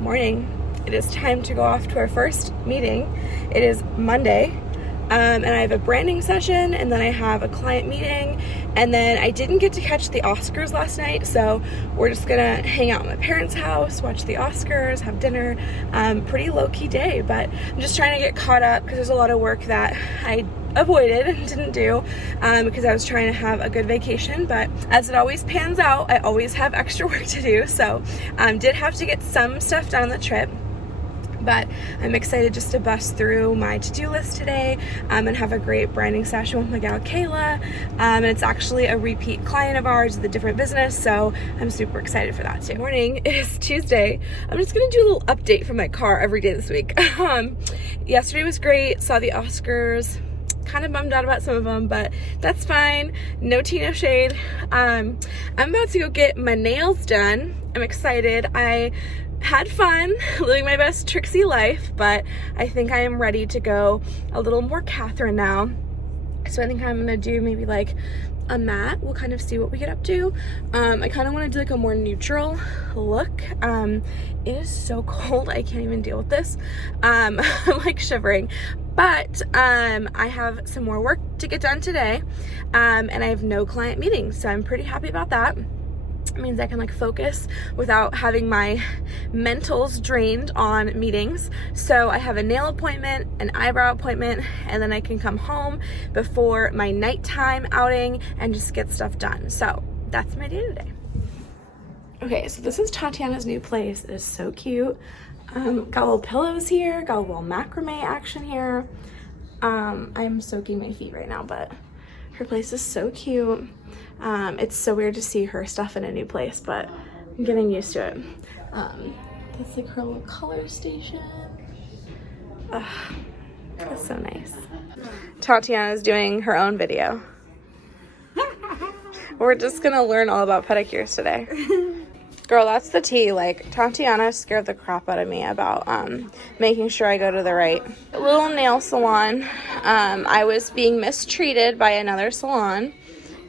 Morning. It is time to go off to our first meeting. It is Monday, and I have a branding session, and then I have a client meeting, and then I didn't get to catch the Oscars last night, so we're just gonna hang out at my parents' house, watch the Oscars, have dinner. Pretty low-key day, but I'm just trying to get caught up because there's a lot of work that I avoided and didn't do because I was trying to have a good vacation, but as it always pans out, I always have extra work to do, so did have to get some stuff done on the trip. But I'm excited just to bust through my to-do list today and have a great branding session with my gal Kayla. And it's actually a repeat client of ours with a different business, so I'm super excited for that too. Morning, it is Tuesday. I'm just gonna do a little update from my car every day this week. Yesterday was great, saw the Oscars. Kind of bummed out about some of them, but that's fine. No tea, no shade. I'm about to go get my nails done. I'm excited. I had fun living my best Trixie life, but I think I am ready to go a little more Catherine now. So I think I'm gonna do maybe like a matte. We'll kind of see what we get up to. I kind of want to do like a more neutral look. It is so cold, I can't even deal with this. I'm like shivering, but I have some more work to get done today, and I have no client meetings, so I'm pretty happy about that. It means I can like focus without having my mentals drained on meetings. So I have a nail appointment, an eyebrow appointment, and then I can come home before my nighttime outing and just get stuff done. So that's my day today. Okay, so this is Tatiana's new place. It is so cute. Got little pillows here, got a little macrame action here. I'm soaking my feet right now, but her place is so cute. It's so weird to see her stuff in a new place, but I'm getting used to it. That's like her little color station. That's so nice. Tatiana's doing her own video. We're just gonna learn all about pedicures today. Girl, that's the tea. Like, Tatiana scared the crap out of me about making sure I go to the right little nail salon. I was being mistreated by another salon,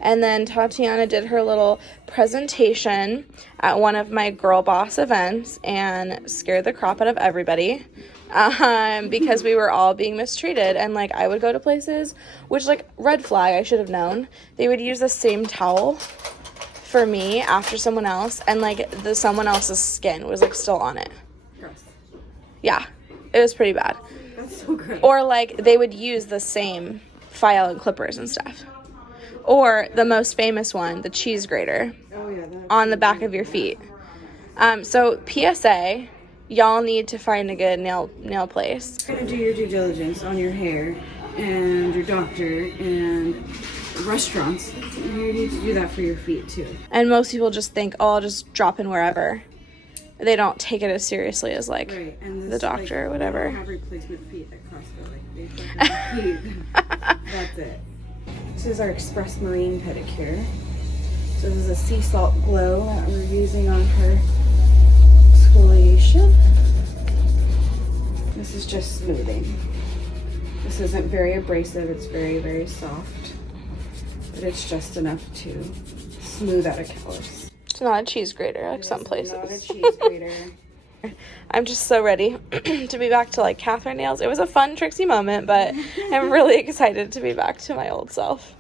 and then Tatiana did her little presentation at one of my girl boss events and scared the crap out of everybody because we were all being mistreated. And like, I would go to places, which like, red flag, I should have known, they would use the same towel for me after someone else, and like someone else's skin was like still on it. Gross. Yeah, it was pretty bad. That's so gross. Or like they would use the same file and clippers and stuff. Or the most famous one, the cheese grater. Oh yeah, on the back of your feet. So PSA, y'all need to find a good nail place. You're gonna do your due diligence on your hair and your doctor and restaurants. You need to do that for your feet too. And most people just think, oh, I'll just drop in wherever. They don't take it as seriously as like right. And the doctor like, or whatever. They don't have replacement feet at Costco. Like they fucking feet. That's it. This is our Express Marine pedicure. So this is a sea salt glow that we're using on her exfoliation. This is just smoothing. This isn't very abrasive. It's very, very soft. But it's just enough to smooth out a callus. It's not a cheese grater like some places. Not a cheese grater. I'm just so ready to be back to like Catherine nails. It was a fun Trixie moment, but I'm really excited to be back to my old self.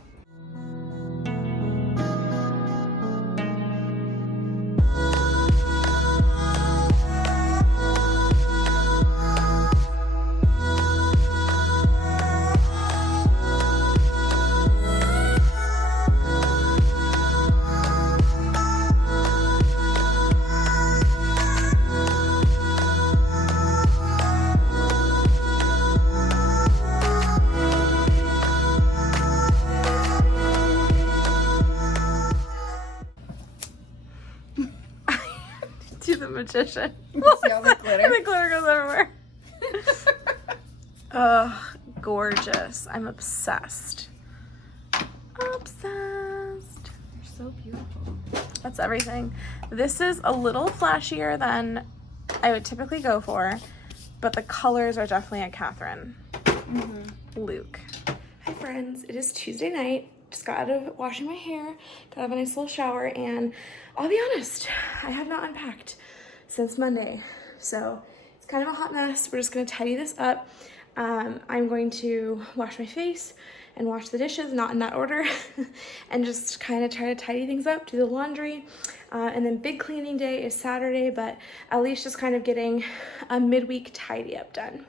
To the magician. See all the glitter? The glitter goes everywhere. Ugh, gorgeous. I'm obsessed. Obsessed. You're so beautiful. That's everything. This is a little flashier than I would typically go for, but the colors are definitely a Catherine. Luke. Hi friends, it is Tuesday night. Just got out of washing my hair, got out of a nice little shower, and I'll be honest, I have not unpacked since Monday. So it's kind of a hot mess. We're just gonna tidy this up. I'm going to wash my face and wash the dishes, not in that order, and just kind of try to tidy things up, do the laundry. And then big cleaning day is Saturday, but at least just kind of getting a midweek tidy up done.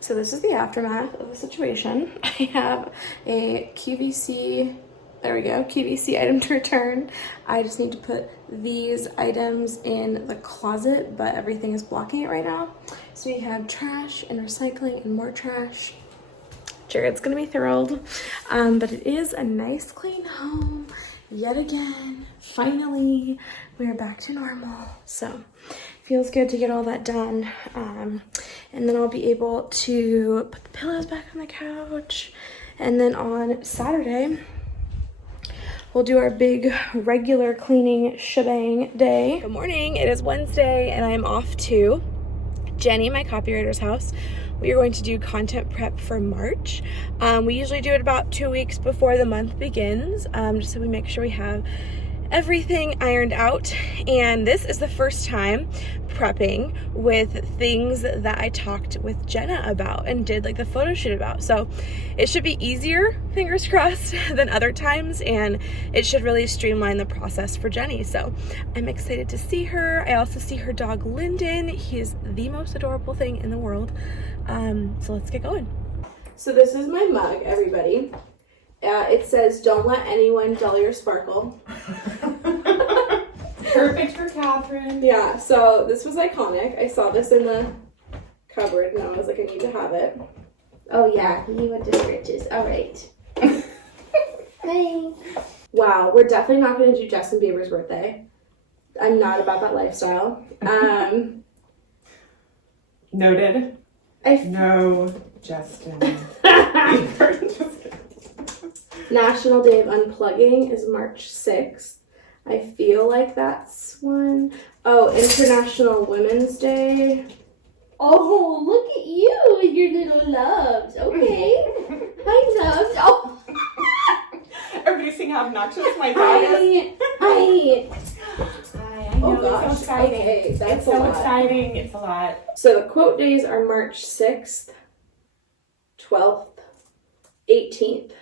So this is the aftermath of the situation. I have a QVC, there we go, QVC item to return. I just need to put these items in the closet, but everything is blocking it right now. So we have trash and recycling and more trash. Jared's gonna be thrilled. But it is a nice clean home yet again. Finally, we're back to normal. So feels good to get all that done. And then I'll be able to put the pillows back on the couch. And then on Saturday, we'll do our big regular cleaning shebang day. Good morning, it is Wednesday and I'm off to Jenni, my copywriter's house. We are going to do content prep for March. We usually do it about 2 weeks before the month begins, just so we make sure we have everything ironed out. And this is the first time prepping with things that I talked with Jenna about and did like the photo shoot about. So it should be easier, fingers crossed, than other times, and it should really streamline the process for Jenni. So I'm excited to see her. I also see her dog Lyndon. He is the most adorable thing in the world. So let's get going. So this is my mug, everybody. It says, "Don't let anyone dull your sparkle." Perfect for Catherine. Yeah, so this was iconic. I saw this in the cupboard and I was like, I need to have it. Oh yeah, you went to riches. All right. Hey. Wow, we're definitely not going to do Justin Bieber's birthday. I'm not about that lifestyle. Noted. No, Justin. National Day of Unplugging is March 6th. I feel like that's one. Oh, International Women's Day. Oh, look at you with your little loves. Okay. Hi, loves. Oh. Are you seeing how obnoxious my dog is? I Oh know, gosh, it's so exciting. okay, that's It's a so lot. exciting. It's a lot. So the quote days are March 6th, 12th, 18th,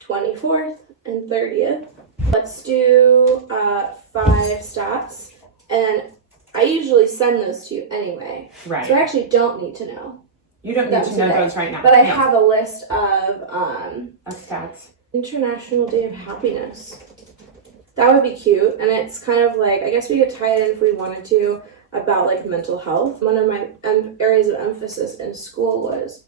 24th, and 30th. Let's do 5 stats, and I usually send those to you anyway. Right. So I actually don't need to know. You don't need to know those right now. But I No. have a list of Stats. International Day of Happiness. That would be cute, and it's kind of like, I guess we could tie it in if we wanted to, about like mental health. One of my areas of emphasis in school was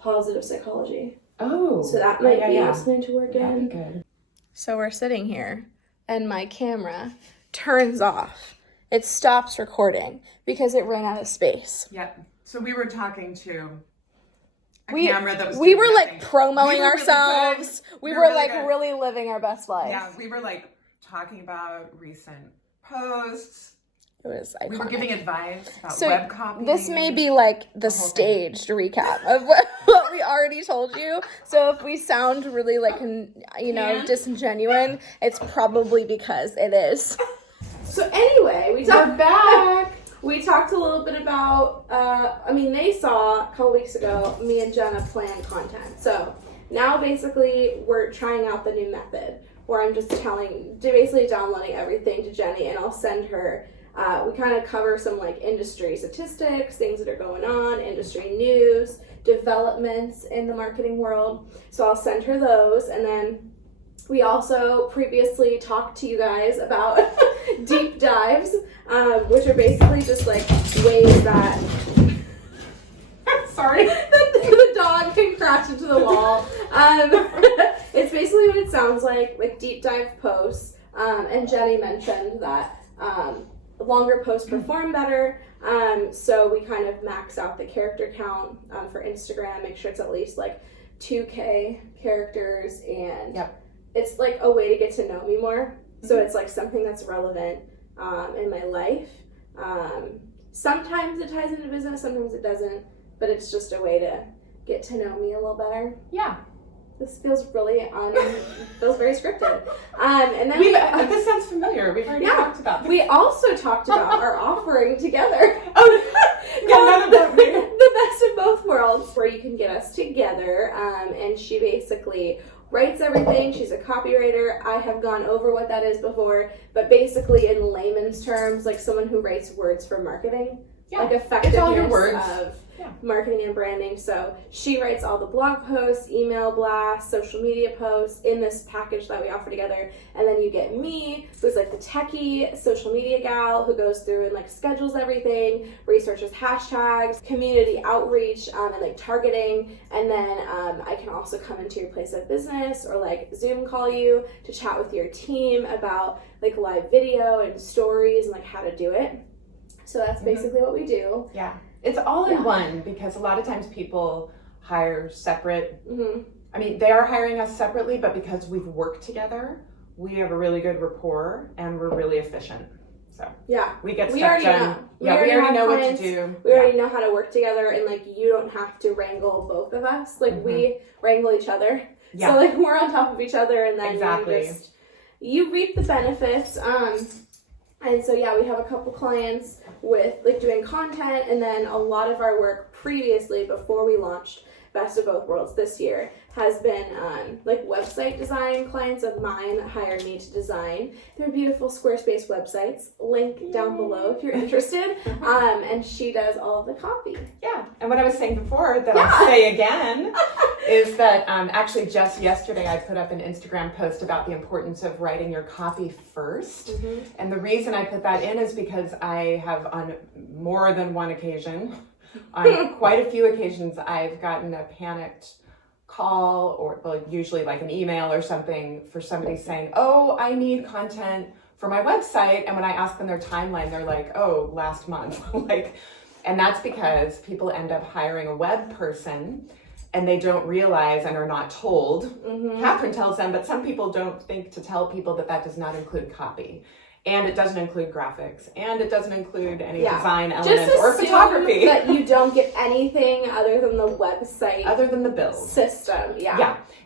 positive psychology. Oh. So that might be yeah. something to work That'd in. be good. So we're sitting here, and my camera turns off. It stops recording because it ran out of space. Yeah. So we were talking to a We camera that was we doing were nothing. like promoting We were really ourselves. good. We We were were really like good. really living our best life. Yeah, we were like talking about recent posts. It was iconic. We were giving advice about So web copy. this may be like the whole thing. staged recap of what we already told you. So if we sound really like, disingenuous, it's probably because it is. So anyway, we're back. We talked a little bit about, they saw a couple weeks ago, me and Jenna plan content. So now basically we're trying out the new method where I'm just basically downloading everything to Jenni, and I'll send her. We kind of cover some like industry statistics, things that are going on, industry news, developments in the marketing world. So I'll send her those, and then we also previously talked to you guys about deep dives, which are basically just like ways that It's basically what it sounds like deep dive posts. And Jenni mentioned that longer posts perform better. So we kind of max out the character count for Instagram, make sure it's at least like 2K characters, and it's like a way to get to know me more. So it's like something that's relevant in my life. Sometimes it ties into business, sometimes it doesn't, but it's just a way to get to know me a little better. Yeah. This feels really feels very scripted. And then this sounds familiar. We've already talked about this. We also talked about our offering together. Oh, The Best of Both Worlds, where you can get us together. And she basically writes everything. She's a copywriter. I have gone over what that is before, but basically in layman's terms, like someone who writes words for marketing, like effectiveness it's all your words. of marketing and branding. So she writes all the blog posts, email blasts, social media posts in this package that we offer together. And then you get me, who's like the techie social media gal who goes through and like schedules everything, researches hashtags, community outreach, and like targeting. And then I can also come into your place of business or like Zoom call you to chat with your team about like live video and stories and like how to do it. So that's basically what we do. Yeah. It's all in one, because a lot of times people hire separate. I mean, they are hiring us separately, but because we've worked together, we have a really good rapport and we're really efficient. So we get stuff done. We already know what to do. We already know how to work together, and like you don't have to wrangle both of us. Like we wrangle each other. So like we're on top of each other, and then you reap the benefits. And so, we have a couple clients with like doing content, and then a lot of our work previously, before we launched Best of Both Worlds this year, has been like website design. Clients of mine that hire me to design their beautiful Squarespace websites. Link down below if you're interested. And she does all of the copy. Yeah, and what I was saying before that I'll say again is that actually just yesterday I put up an Instagram post about the importance of writing your copy first. And the reason I put that in is because I have on more than one occasion, on quite a few occasions, I've gotten a panicked call or usually like an email or something for somebody saying, oh, I need content for my website. And when I ask them their timeline, they're like, oh, last month. And that's because people end up hiring a web person and they don't realize and are not told. Catherine tells them, but some people don't think to tell people that that does not include copy. And it doesn't include graphics, and it doesn't include any design elements or photography. That you don't get anything other than the website, other than the build system.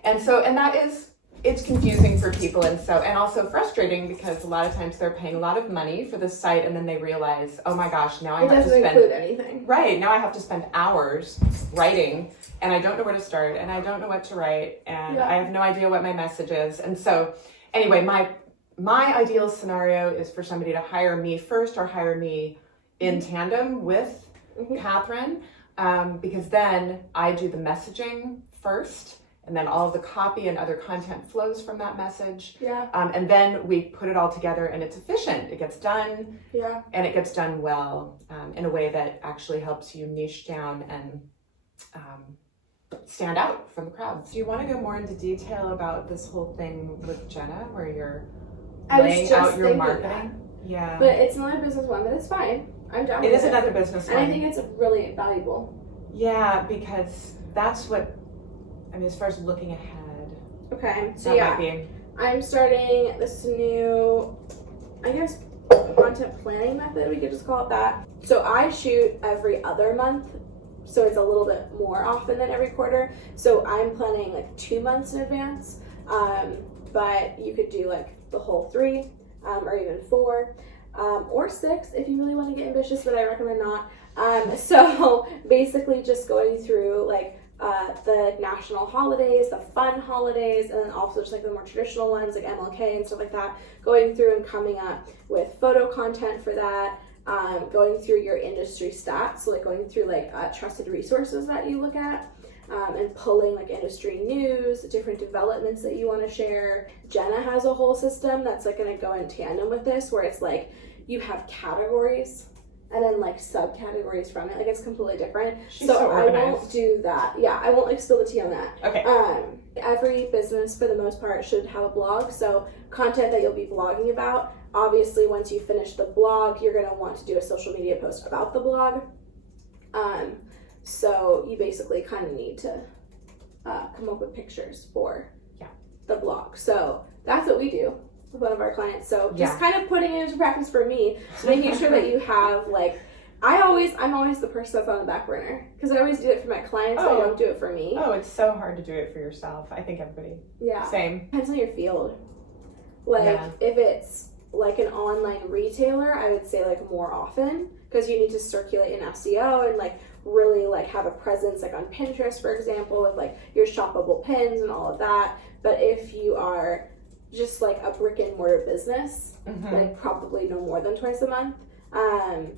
And that is, it's confusing for people, and also frustrating, because a lot of times they're paying a lot of money for the site, and then they realize, oh my gosh, now I have to spend. It doesn't include anything. Right, now I have to spend hours writing, and I don't know where to start, and I don't know what to write, and I have no idea what my message is. And so, anyway, my ideal scenario is for somebody to hire me first or hire me in tandem with Catherine, because then I do the messaging first, and then all of the copy and other content flows from that message. And then we put it all together, and it's efficient. It gets done, and it gets done well, in a way that actually helps you niche down and stand out from the crowd. Do you want to go more into detail about this whole thing with Jenna, where you're laying out your marketing? But it's another business one, but it's fine. I'm down with it. It is another business one. And I think it's really valuable. Yeah, because that's what, I mean, as far as looking ahead. Okay, so I'm starting this new, I guess, content planning method, we could just call it that. So I shoot every other month, so it's a little bit more often than every quarter. So I'm planning like 2 months in advance, but you could do like the whole 3, or even 4, or 6 if you really want to get ambitious, but I recommend not. So basically just going through like the national holidays, the fun holidays, and then also just like the more traditional ones like MLK and stuff like that, going through and coming up with photo content for that, going through your industry stats, so like going through like trusted resources that you look at, and pulling like industry news, different developments that you want to share. Jenna has a whole system that's like going to go in tandem with this, where it's like you have categories, and then like subcategories from it. Like it's completely different. She's so I organized. won't do that. Yeah, I won't like spill the tea on that. Okay. Every business for the most part should have a blog. So content that you'll be blogging about. Obviously, once you finish the blog, you're gonna want to do a social media post about the blog. So you basically kind of need to come up with pictures for the blog. So that's what we do with one of our clients. So just kind of putting it into practice for me, so making sure that you have like, I'm always the person that's on the back burner because I always do it for my clients. I don't do it for me. Oh, it's so hard to do it for yourself. I think everybody. Yeah. Same. Depends on your field. Like if it's like an online retailer, I would say like more often because you need to circulate in SEO and like really like have a presence like on Pinterest, for example, with like your shoppable pins and all of that. But if you are just like a brick and mortar business, like probably no more than twice a month,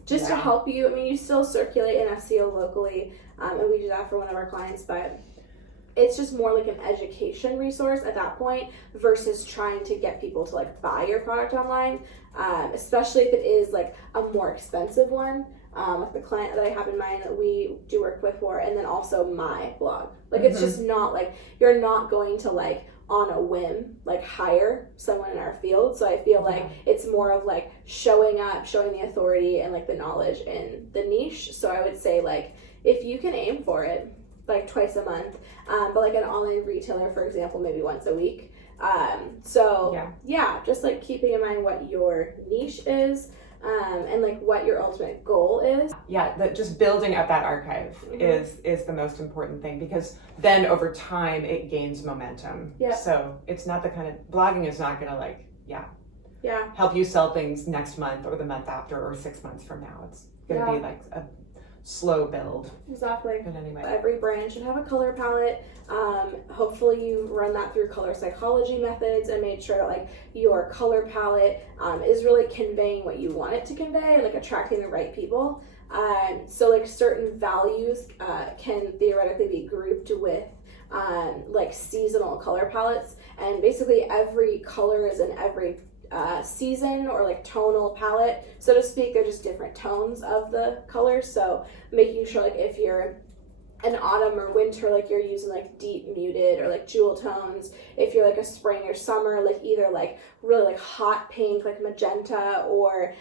just to help you. I mean, you still circulate in SEO locally, and we do that for one of our clients, but it's just more like an education resource at that point versus trying to get people to like buy your product online, especially if it is like a more expensive one. Like the client that I have in mind that we do work with for, and then also my blog. Like it's just not like, you're not going to like on a whim like hire someone in our field. So I feel like it's more of like showing up, showing the authority and like the knowledge in the niche. So I would say like if you can aim for it like twice a month, but like an online retailer, for example, maybe once a week. Just like keeping in mind what your niche is. And like what your ultimate goal is. Yeah, just building up that archive is the most important thing, because then over time it gains momentum. Yeah. So it's not the kind of, blogging is not gonna like, help you sell things next month or the month after or 6 months from now. It's gonna be like a slow build. Exactly. But anyway. Every brand should have a color palette. Hopefully you run that through color psychology methods and made sure that like your color palette is really conveying what you want it to convey, like attracting the right people. So like certain values can theoretically be grouped with like seasonal color palettes, and basically every color is in every season or like tonal palette, so to speak. They're just different tones of the colors. So making sure like if you're an autumn or winter, like you're using like deep muted or like jewel tones. If you're like a spring or summer, like either like really like hot pink like magenta, or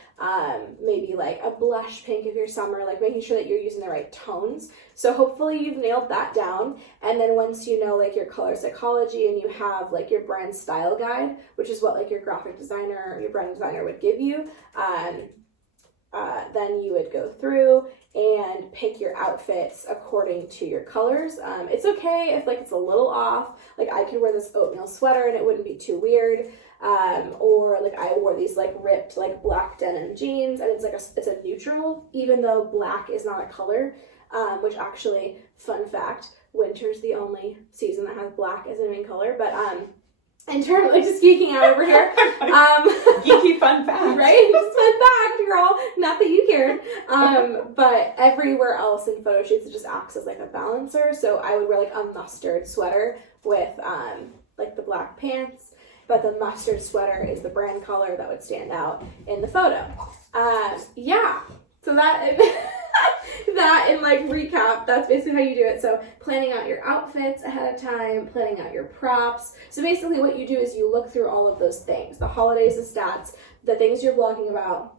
maybe like a blush pink if you're summer, like making sure that you're using the right tones. So hopefully you've nailed that down. And then once you know like your color psychology and you have like your brand style guide, which is what like your graphic designer or your brand designer would give you, then you would go through and pick your outfits according to your colors. It's okay if like it's a little off. Like I could wear this oatmeal sweater and it wouldn't be too weird. Or like I wore these like ripped like black denim jeans and it's like it's a neutral, even though black is not a color. Which actually, fun fact, winter's the only season that has black as a main color. But in terms, like just geeking out over here. Geeky fun fact. Right? Just fun fact, girl. Not that you cared. But everywhere else in photo shoots, it just acts as like a balancer. So I would wear like a mustard sweater with like the black pants. But the mustard sweater is the brand color that would stand out in the photo. So that in like recap, that's basically how you do it. So planning out your outfits ahead of time, planning out your props. So basically what you do is you look through all of those things, the holidays, the stats, the things you're blogging about,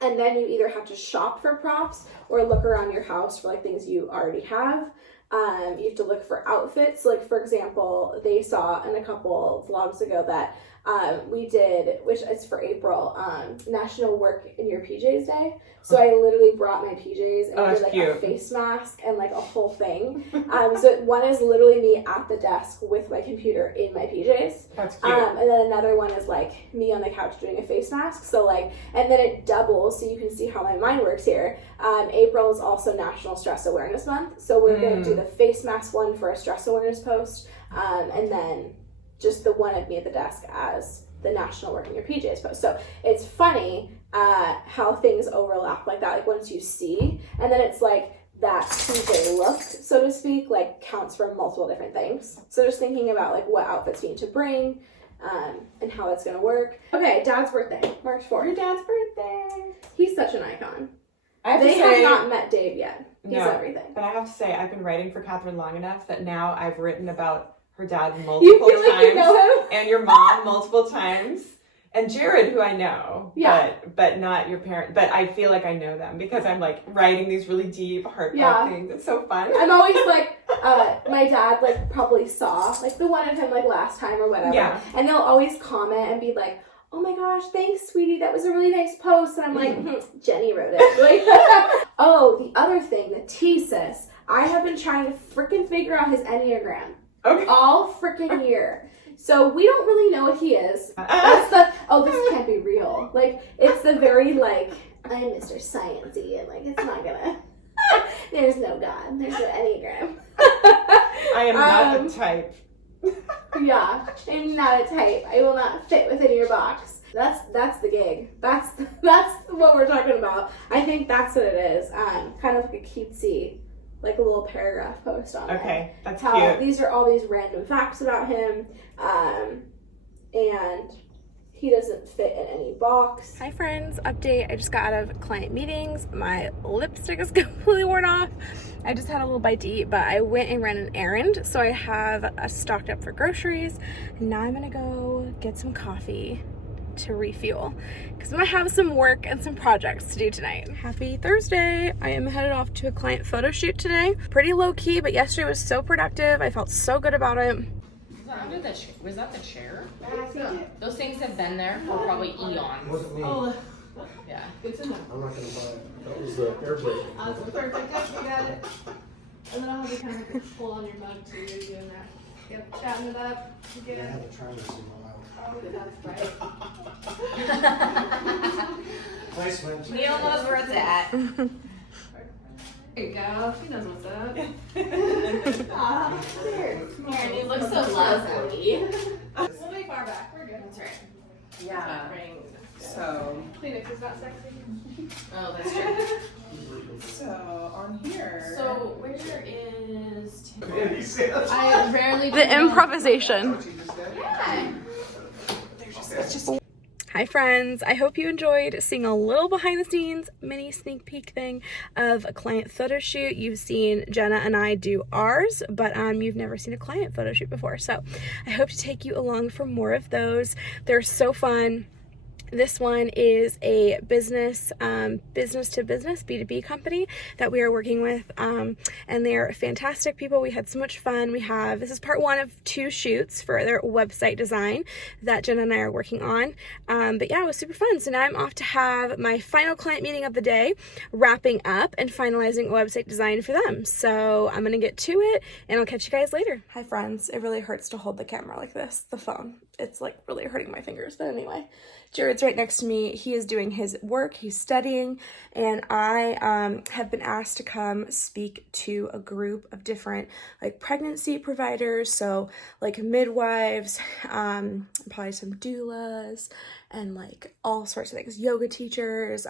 and then you either have to shop for props or look around your house for like things you already have. You have to look for outfits. Like for example, they saw in a couple vlogs ago that we did, which is for April, National Work in Your PJs Day. So I literally brought my PJs and did like cute. a face mask and like a whole thing. So one is literally me at the desk with my computer in my PJs. That's cute. And then another one is like me on the couch doing a face mask. So like, and then it doubles so you can see how my mind works here. April is also National Stress Awareness Month. So we're going to do the face mask one for a stress awareness post. And then just the one of me at the desk as the National Work in Your PJs post. So it's funny how things overlap like that, like once you see, and then it's like that PJ look, so to speak, like counts for multiple different things. So just thinking about like what outfits you need to bring and how that's going to work. Okay, Dad's birthday, March 4th. Your dad's birthday. He's such an icon. I have to They say, have not met Dave yet. He's no, everything. but I have to say, I've been writing for Catherine long enough that now I've written about her dad You multiple feel like you times, know him? and your mom multiple times, and Jared, who I know, Yeah. but not your parent. But I feel like I know them because I'm like writing these really deep, heartfelt things. It's so fun. I'm always like, my dad like probably saw like the one of him like last time or whatever. Yeah. And they'll always comment and be like, oh my gosh, thanks, sweetie. That was a really nice post. And I'm like, Jenni wrote it. Like, oh, the other thing, the thesis. I have been trying to freaking figure out his Enneagram all freaking year. So we don't really know what he is. That's the, oh, this can't be real. Like, it's the very, like, I'm Mr. Sciencey, and, like, it's not gonna, there's no God, there's no Enneagram. I am not the type. Yeah, I'm not a type. I will not fit within your box. That's the gig. That's what we're talking about. I think that's what it is. Kind of like a cutesy, like a little paragraph post on it. Okay, that's How cute. these are all these random facts about him, and he doesn't fit in any box. Hi friends, update. I just got out of client meetings. My lipstick is completely worn off. I just had a little bite to eat, but I went and ran an errand, so I have stocked up for groceries. And now I'm gonna go get some coffee to refuel because I'm gonna have some work and some projects to do tonight. Happy Thursday. I am headed off to a client photo shoot today. Pretty low key, but yesterday was so productive. I felt so good about it. Was that the chair? Those things have been there for probably eons. Wasn't me. Oh, yeah. I'm not gonna buy it. That was the air brake. Awesome, perfect. Yep, you got it. And then I'll have you kind of like pull on your mug too. You're doing that. Yep, chatting it up. You I good? haven't tried this in a while. Oh, that's right. Placement. Neil knows where it's at. There you go. She knows what's up. Aw, Karen, you look so lovely. We'll be far back. We're good. That's right. Yeah. Bring. So, Kleenex is not sexy. Oh, that's true. so on here. So where is I rarely do The that. improvisation. Yeah. Hi friends, I hope you enjoyed seeing a little behind the scenes mini sneak peek thing of a client photo shoot. You've seen Jenna and I do ours, but you've never seen a client photo shoot before. So I hope to take you along for more of those. They're so fun. This one is a business to business B2B company that we are working with, and they're fantastic people. We had so much fun. This is part one of 2 shoots for their website design that Jenna and I are working on. But yeah, it was super fun. So now I'm off to have my final client meeting of the day, wrapping up and finalizing a website design for them. So I'm gonna get to it and I'll catch you guys later. Hi friends, it really hurts to hold the camera like this, the phone. It's like really hurting my fingers, but anyway. Jared's right next to me. He is doing his work, he's studying, and I have been asked to come speak to a group of different like pregnancy providers, so like midwives, probably some doulas, and like all sorts of things, yoga teachers,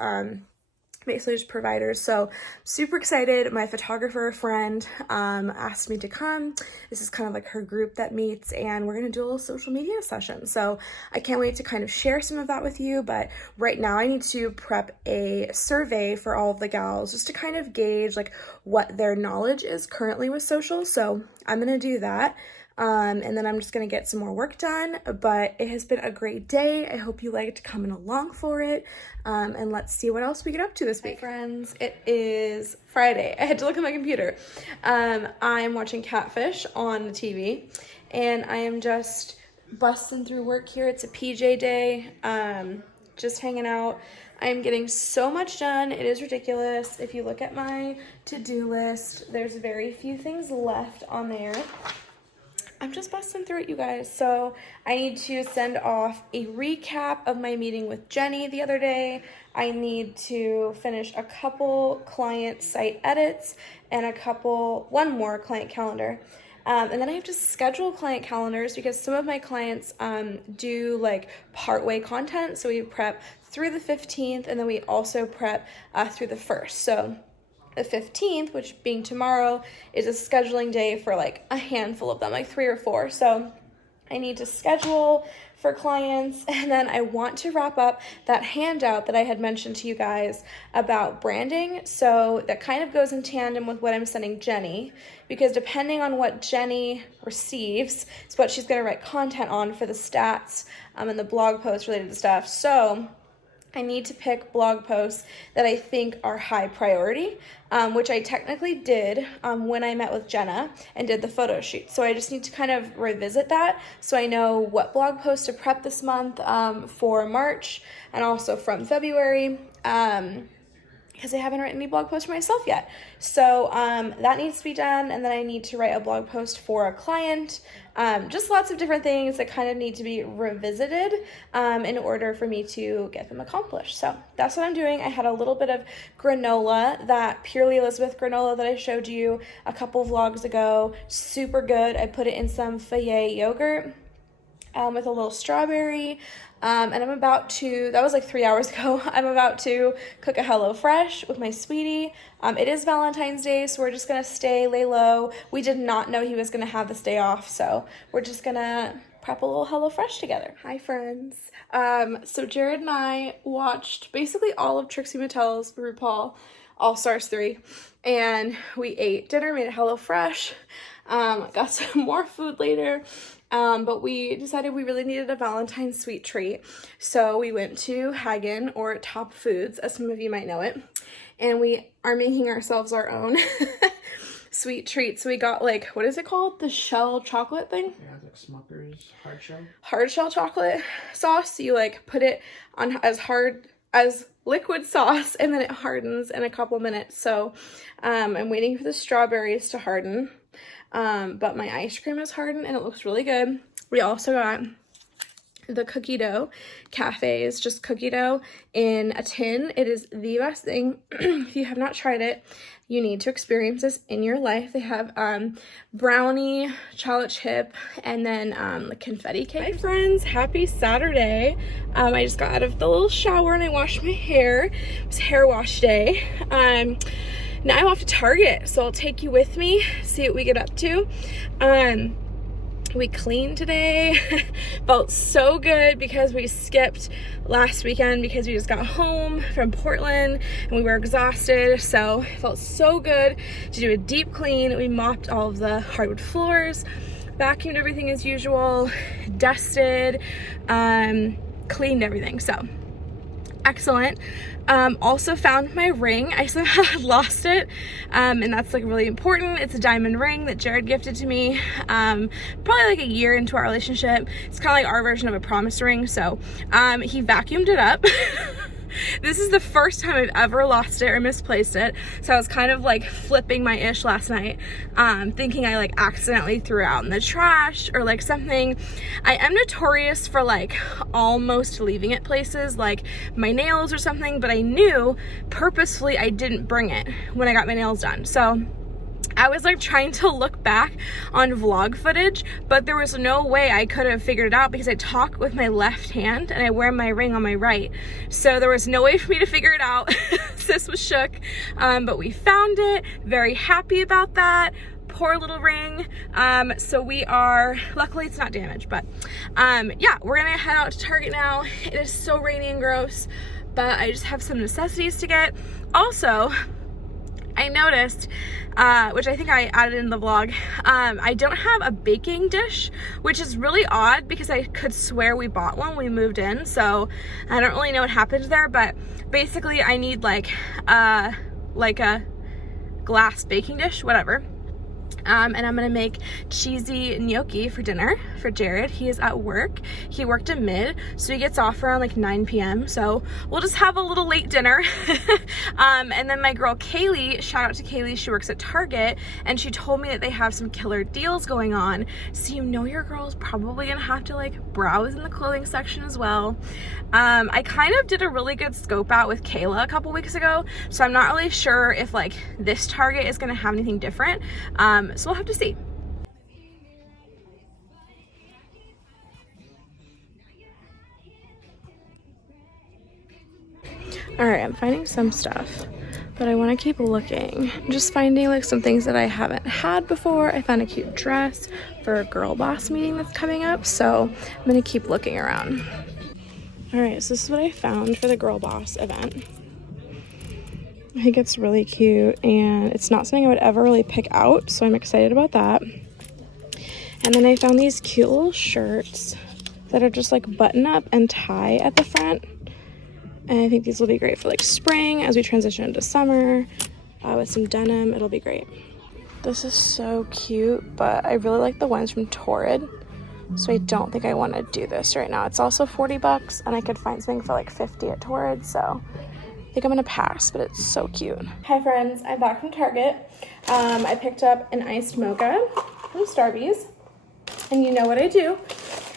basically just providers. So super excited. My photographer friend asked me to come. This is kind of like her group that meets, and we're gonna do a little social media session. So I can't wait to kind of share some of that with you. But right now I need to prep a survey for all of the gals just to kind of gauge like what their knowledge is currently with social. So I'm gonna do that. And then I'm just gonna get some more work done, but it has been a great day. I hope you liked coming along for it. And let's see what else we get up to this week. Hi friends, it is Friday. I had to look at my computer. I'm watching Catfish on the TV, and I am just busting through work here. It's a PJ day, just hanging out. I'm getting so much done. It is ridiculous. If you look at my to-do list, there's very few things left on there. I'm just busting through it, you guys. So I need to send off a recap of my meeting with Jenni the other day. I need to finish a couple client site edits and one more client calendar. And then I have to schedule client calendars because some of my clients do like partway content. So we prep through the 15th, and then we also prep through the 1st. So the 15th, which being tomorrow, is a scheduling day for like a handful of them, like 3 or 4. So I need to schedule for clients, and then I want to wrap up that handout that I had mentioned to you guys about branding. So that kind of goes in tandem with what I'm sending Jenni, because depending on what Jenni receives, it's what she's gonna write content on for the stats and the blog posts related to stuff. So I need to pick blog posts that I think are high priority, which I technically did when I met with Jenna and did the photo shoot. So I just need to kind of revisit that so I know what blog post to prep this month for March and also from February. Because I haven't written any blog posts for myself yet. So that needs to be done, and then I need to write a blog post for a client. Just lots of different things that kind of need to be revisited in order for me to get them accomplished. So that's what I'm doing. I had a little bit of granola, that Purely Elizabeth granola that I showed you a couple vlogs ago. Super good. I put it in some Feuillet yogurt with a little strawberry. And I'm about to, that was like 3 hours ago, I'm about to cook a HelloFresh with my sweetie. It is Valentine's Day, so we're just gonna lay low. We did not know he was gonna have this day off, so we're just gonna prep a little HelloFresh together. Hi friends. So Jared and I watched basically all of Trixie Mattel's RuPaul All-Stars 3, and we ate dinner, made a HelloFresh, got some more food later. But we decided we really needed a Valentine's sweet treat. So we went to Hagen, or Top Foods, as some of you might know it. And we are making ourselves our own sweet treat. So we got, like, what is it called? The shell chocolate thing? Yeah, like Smucker's hard shell. Hard shell chocolate sauce. So you, like, put it on as liquid sauce, and then it hardens in a couple minutes. So I'm waiting for the strawberries to harden. But my ice cream is hardened and it looks really good. We also got the cookie dough. Cafe's just cookie dough in a tin. It is the best thing. If you have not tried it, you need to experience this in your life. They have brownie, chocolate chip, and then the confetti cake. Hi friends, happy Saturday. I just got out of the little shower and I washed my hair. It was hair wash day. Now I'm off to Target, so I'll take you with me, see what we get up to. We cleaned today. Felt so good because we skipped last weekend because we just got home from Portland and we were exhausted. So it felt so good to do a deep clean. We mopped all of the hardwood floors, vacuumed everything as usual, dusted, cleaned everything. So excellent. Also found my ring. I somehow had lost it, and that's like really important. It's a diamond ring that Jared gifted to me probably like a year into our relationship. It's kind of like our version of a promise ring. So he vacuumed it up. This is the first time I've ever lost it or misplaced it. So I was kind of like flipping my ish last night, thinking I like accidentally threw it out in the trash or like something. I am notorious for like almost leaving it places, like my nails or something, but I knew purposefully I didn't bring it when I got my nails done. So I was like trying to look back on vlog footage, but there was no way I could have figured it out because I talk with my left hand and I wear my ring on my right. So there was no way for me to figure it out. Sis was shook, but we found it. Very happy about that. Poor little ring. So we are, luckily it's not damaged, but yeah, we're gonna head out to Target now. It is so rainy and gross, but I just have some necessities to get. Also, I noticed, which I think I added in the vlog, I don't have a baking dish, which is really odd because I could swear we bought one when we moved in, so I don't really know what happened there, but basically I need like a glass baking dish, whatever. And I'm gonna make cheesy gnocchi for dinner for Jared. He is at work. He worked at mid, so he gets off around like 9 p.m. So we'll just have a little late dinner. And then my girl Kaylee, shout out to Kaylee, she works at Target, and she told me that they have some killer deals going on. So you know your girl's probably gonna have to like browse in the clothing section as well. I kind of did a really good scope out with Kayla a couple weeks ago, so I'm not really sure if like this Target is gonna have anything different. So we'll have to see. All right, I'm finding some stuff. but I want to keep looking. I'm just finding like some things that I haven't had before. I found a cute dress for a girl boss meeting that's coming up, so I'm gonna keep looking around. All right, so this is what I found for the girl boss event. I think it's really cute, and it's not something I would ever really pick out, so I'm excited about that. And then I found these cute little shirts that are just like button up and tie at the front. And I think these will be great for like spring as we transition into summer. With some denim, it'll be great. This is so cute, but I really like the ones from Torrid, so I don't think I want to do this right now. It's also 40 bucks, and I could find something for like 50 at Torrid, so I think I'm gonna pass, but it's so cute. Hi friends, I'm back from Target. I picked up an iced mocha from Starbucks, and you know what I do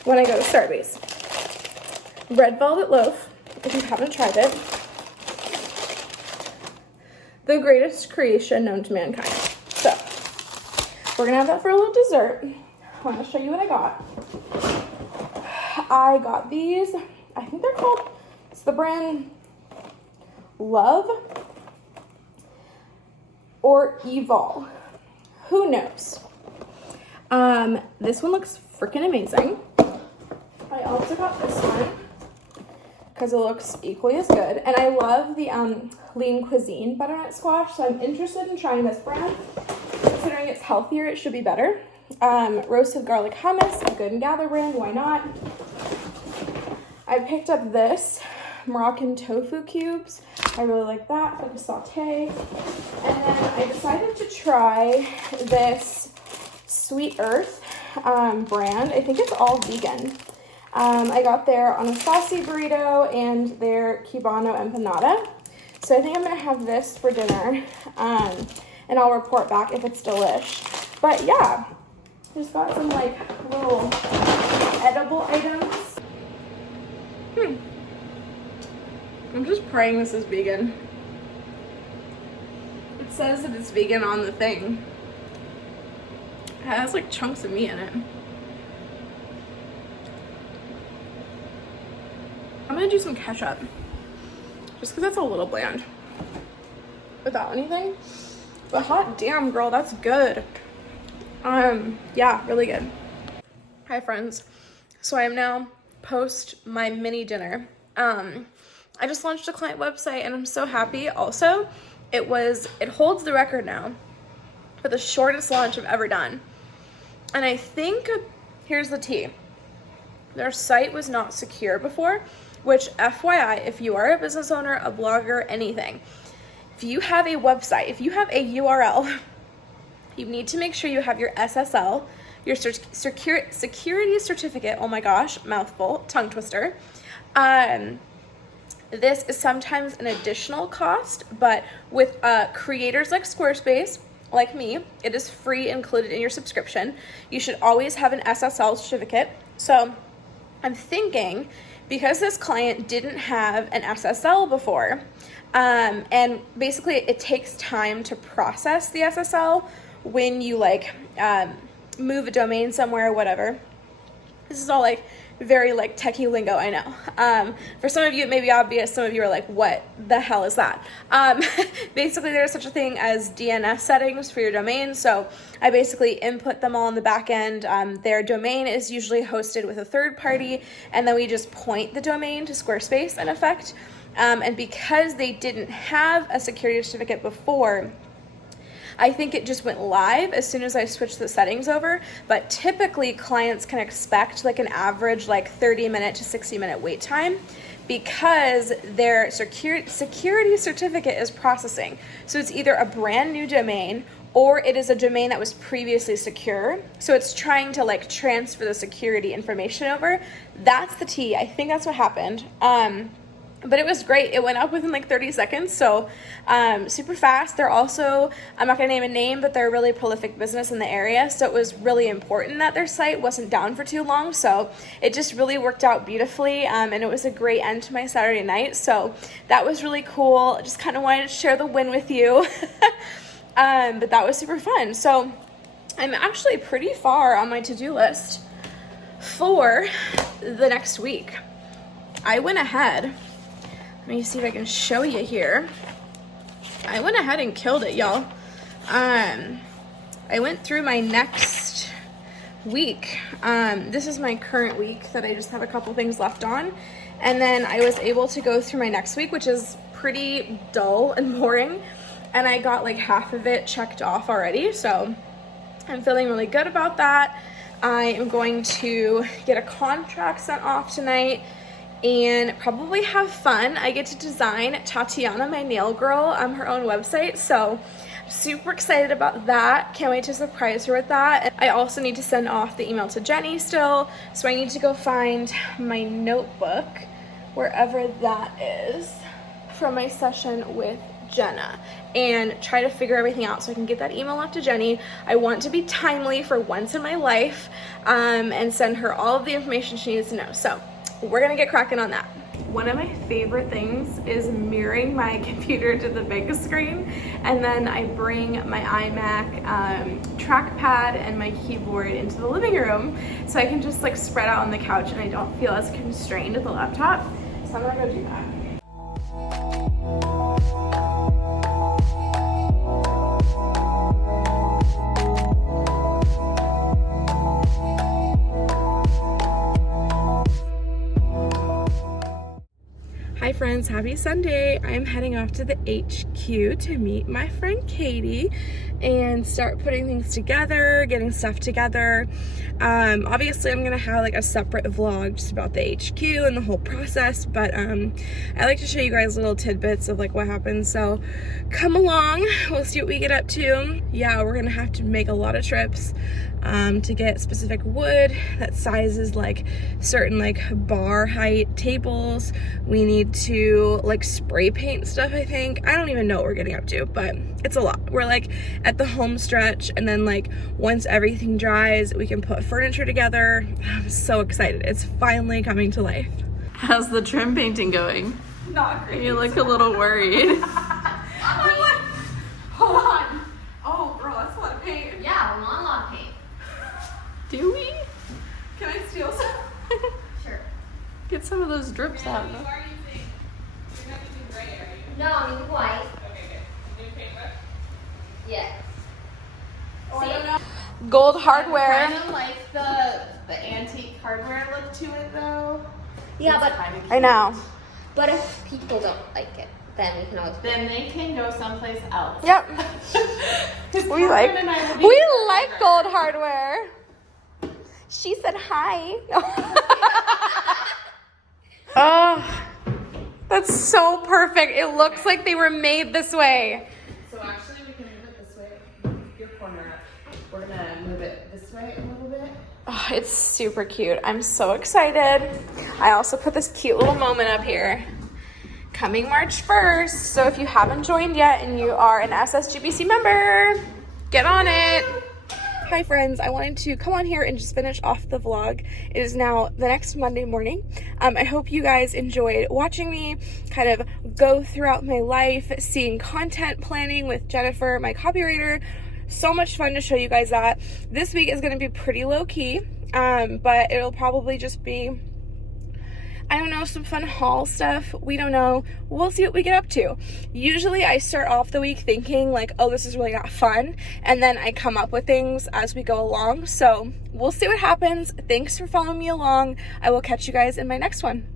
when I go to Starbucks. Red velvet loaf, if you haven't tried it. The greatest creation known to mankind. So, we're gonna have that for a little dessert. I wanna show you what I got. I got these, I think they're called, it's the brand Love or Evol. Who knows? This one looks freaking amazing. I also got this one because it looks equally as good. And I love the Lean Cuisine butternut squash, so I'm interested in trying this brand. Considering it's healthier, it should be better. Roasted garlic hummus, a Good and Gather brand, why not? I picked up this Moroccan tofu cubes. I really like that for the saute. And then I decided to try this Sweet Earth brand. I think it's all vegan. I got their Anasazi burrito and their Cubano empanada. So I think I'm gonna have this for dinner, and I'll report back if it's delish. But yeah, just got some like little edible items. I'm just praying this is vegan. It says that it's vegan on the thing. It has like chunks of meat in it. I'm gonna do some ketchup, just because that's a little bland without anything. But hot damn, girl, that's good. Yeah, really good. Hi friends. So I am now post my mini dinner. I just launched a client website and I'm so happy. Also, it holds the record now for the shortest launch I've ever done. And I think, here's the tea. Their site was not secure before, which FYI, if you are a business owner, a blogger, anything, if you have a website, if you have a URL, you need to make sure you have your SSL, your security certificate, oh my gosh, mouthful, tongue twister. This is sometimes an additional cost, but with creators like Squarespace, like me, it is free included in your subscription. You should always have an SSL certificate. So I'm thinking, because this client didn't have an SSL before, and basically it takes time to process the SSL when you like move a domain somewhere or whatever. This is all like very like techie lingo, I know. For some of you it may be obvious, some of you are like, what the hell is that? Basically there's such a thing as DNS settings for your domain, so I basically input them all in the back end. Their domain is usually hosted with a third party, and then we just point the domain to Squarespace in effect. And because they didn't have a security certificate before, I think it just went live as soon as I switched the settings over, but typically clients can expect like an average like 30-minute to 60-minute wait time because their security certificate is processing. So it's either a brand new domain or it is a domain that was previously secure. So it's trying to like transfer the security information over. That's the tea. I think that's what happened. But it was great. It went up within like 30 seconds, so super fast. They're also, I'm not gonna name a name, but they're a really prolific business in the area, so it was really important that their site wasn't down for too long, so it just really worked out beautifully, and it was a great end to my Saturday night, so that was really cool. I just kind of wanted to share the win with you, but that was super fun. So I'm actually pretty far on my to-do list for the next week. I went ahead. Let me see if I can show you here. I went ahead and killed it, y'all. I went through my next week. This is my current week that I just have a couple things left on. And then I was able to go through my next week, which is pretty dull and boring. And I got like half of it checked off already. So I'm feeling really good about that. I am going to get a contract sent off tonight and probably have fun. I get to design Tatiana, my nail girl, her own website. So I'm super excited about that. Can't wait to surprise her with that. I also need to send off the email to Jenni still. So I need to go find my notebook, wherever that is, from my session with Jenna, and try to figure everything out so I can get that email off to Jenni. I want to be timely for once in my life, and send her all of the information she needs to know. So we're gonna get cracking on that. One of my favorite things is mirroring my computer to the big screen, and then I bring my iMac trackpad and my keyboard into the living room so I can just like spread out on the couch and I don't feel as constrained with the laptop. So I'm gonna go do that. Hi friends, happy Sunday. I'm heading off to the HQ to meet my friend Katie and start putting things together, getting stuff together. Obviously I'm gonna have like a separate vlog just about the HQ and the whole process, but I like to show you guys little tidbits of like what happens. So come along, we'll see what we get up to. Yeah, we're gonna have to make a lot of trips to get specific wood that sizes like certain like bar height tables. We need to like spray paint stuff, I think. I don't even know what we're getting up to, but it's a lot. We're like at the home stretch, and then like once everything dries, we can put furniture together. I'm so excited. It's finally coming to life. How's the trim painting going? Not great. You look a little worried. Hold on. Oh, girl, that's a lot of paint. Yeah, not a lot of paint. Do we? Can I steal some? Sure. Get some of those drips out. You are using, you're not using gray, are you? No, I'm using white. Okay, good. New paintbrush? Yes. Oh, I don't know. Gold hardware. Kind of like the antique hardware look to it though. Yeah, but I know. but if people don't like it, then we can always. Then they can go someplace else. Yep. 'Cause We like Catherine and I will be gold hardware. She said hi. Oh, that's so perfect. It looks like they were made this way. So actually we can move it this way. Move your corner up. We're gonna move it this way a little bit. Oh, it's super cute. I'm so excited. I also put this cute little moment up here. Coming March 1st. So if you haven't joined yet and you are an SSGBC member, get on it. Hi friends, I wanted to come on here and just finish off the vlog. It is now the next Monday morning. I hope you guys enjoyed watching me kind of go throughout my life, seeing content planning with Jennifer, my copywriter. So much fun to show you guys that. This week is going to be pretty low key, but it'll probably just be, I don't know, some fun haul stuff. We don't know. We'll see what we get up to. Usually I start off the week thinking like, oh, this is really not fun. And then I come up with things as we go along. So we'll see what happens. Thanks for following me along. I will catch you guys in my next one.